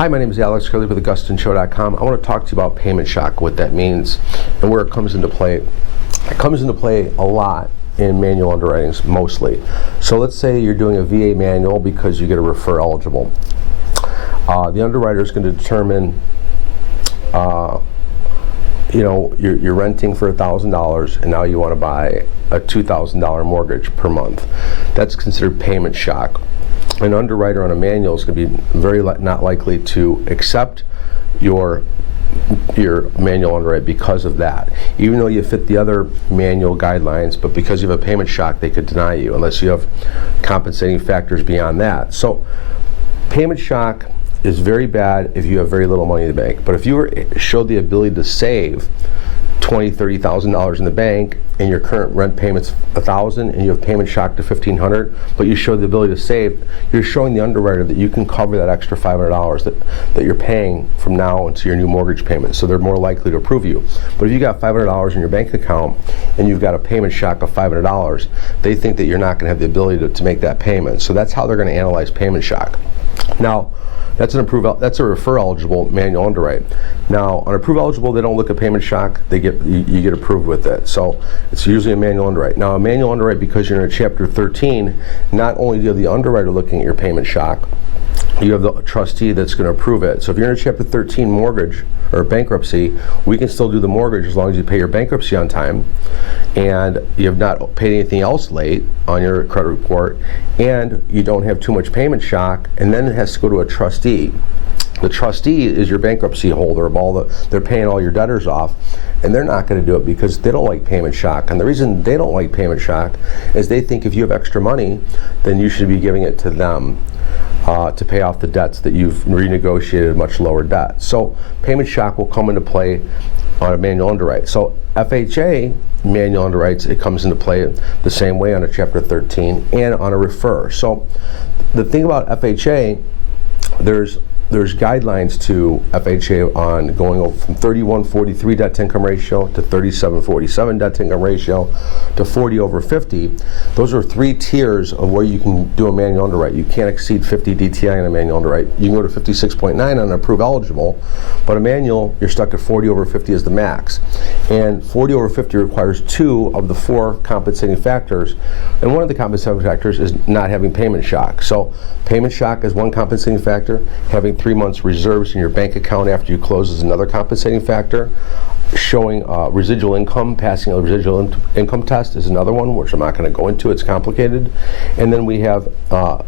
Hi, my name is Alex Curley with Gustan.com. I want to talk to you about payment shock, what that means, and where it comes into play. It comes into play a lot in manual underwritings, mostly. So let's say you're doing a VA manual because you get a refer eligible. The underwriter is going to determine, you're renting for $1,000 and now you want to buy a $2,000 mortgage per month. That's considered payment shock. An underwriter on a manual is going to be very not likely to accept your manual underwrite because of that. Even though you fit the other manual guidelines, but because you have a payment shock, they could deny you unless you have compensating factors beyond that. So payment shock is very bad if you have very little money in the bank. But if you showed the ability to save $20,000, $30,000 in the bank, and your current rent payment's $1,000, and you have payment shock to $1,500, but you show the ability to save, you're showing the underwriter that you can cover that extra $500 that you're paying from now into your new mortgage payment. So they're more likely to approve you. But if you got $500 in your bank account and you've got a payment shock of $500, they think that you're not going to have the ability to make that payment. So that's how they're going to analyze payment shock. Now, that's a refer eligible manual underwrite. Now, on approve eligible, they don't look at payment shock. You get approved with it. So it's usually a manual underwrite. Now, a manual underwrite, because you're in a Chapter 13, not only do you have the underwriter looking at your payment shock, you have the trustee that's going to approve it. So if you're in a Chapter 13 mortgage or bankruptcy, we can still do the mortgage as long as you pay your bankruptcy on time and you have not paid anything else late on your credit report, and you don't have too much payment shock, and then it has to go to a trustee. The trustee is your bankruptcy holder of they're paying all your debtors off, and they're not going to do it because they don't like payment shock. And the reason they don't like payment shock is they think if you have extra money, then you should be giving it to them to pay off the debts that you've renegotiated much lower debt. So payment shock will come into play on a manual underwrite. So FHA manual underwrites, it comes into play the same way on a Chapter 13 and on a refer. So the thing about FHA, there's guidelines to FHA on going over from 31-43 debt to income ratio to 37-47 debt to income ratio to 40/50. Those are 3 tiers of where you can do a manual underwrite. You can't exceed 50 DTI in a manual underwrite. You can go to 56.9 on an approve eligible, but a manual, you're stuck at 40/50 is the max. And 40/50 requires 2 of the 4 compensating factors, and one of the compensating factors is not having payment shock. So payment shock is one compensating factor. Having 3 months reserves in your bank account after you close is another compensating factor. Showing residual income, passing a residual income test is another one, which I'm not going to go into, it's complicated. And then we have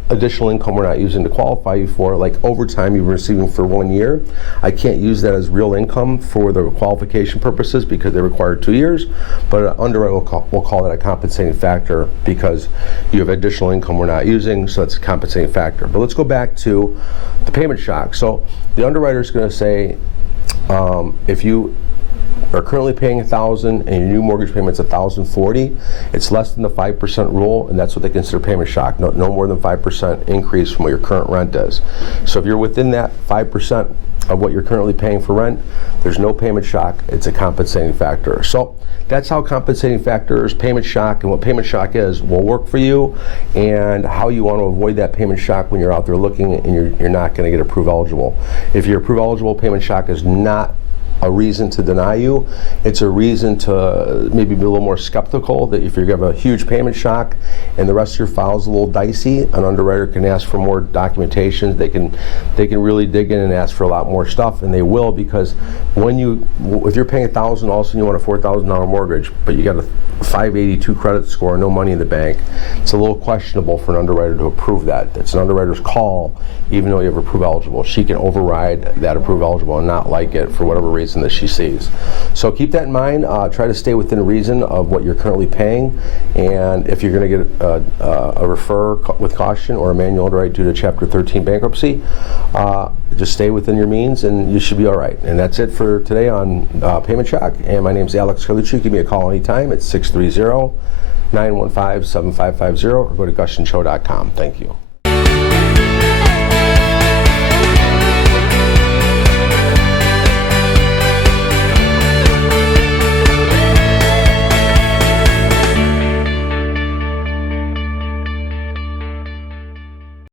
additional income we're not using to qualify you for, like overtime you've been receiving for 1 year. I can't use that as real income for the qualification purposes because they require 2 years, but an underwriter will call that a compensating factor because you have additional income we're not using, so that's a compensating factor. But let's go back to the payment shock. So the underwriter is going to say, if you are currently paying $1,000 and your new mortgage payment's $1,040, it's less than the 5% rule, and that's what they consider payment shock. No more than 5% increase from what your current rent is. So if you're within that 5% of what you're currently paying for rent, there's no payment shock. It's a compensating factor. So that's how compensating factors, payment shock, and what payment shock is will work for you, and how you want to avoid that payment shock when you're out there looking and you're not going to get approve eligible. If you're approve eligible, payment shock is not a reason to deny you. It's a reason to maybe be a little more skeptical that if you have a huge payment shock and the rest of your file is a little dicey, an underwriter can ask for more documentation. They can really dig in and ask for a lot more stuff, and they will, because if you're paying $1,000, all of a sudden you want a $4,000 mortgage, but you got a 582 credit score, no money in the bank, it's a little questionable for an underwriter to approve that. It's an underwriter's call, even though you have approve eligible. She can override that approve eligible and not like it for whatever reason that she sees. So keep that in mind. Try to stay within reason of what you're currently paying, and if you're going to get a refer with caution or a manual underwrite due to Chapter 13 bankruptcy, just stay within your means and you should be all right. And that's it for today on payment shock. And my name is Alex Curley. Give me a call anytime at 630-915-7550 or go to Gustan.com. Thank you.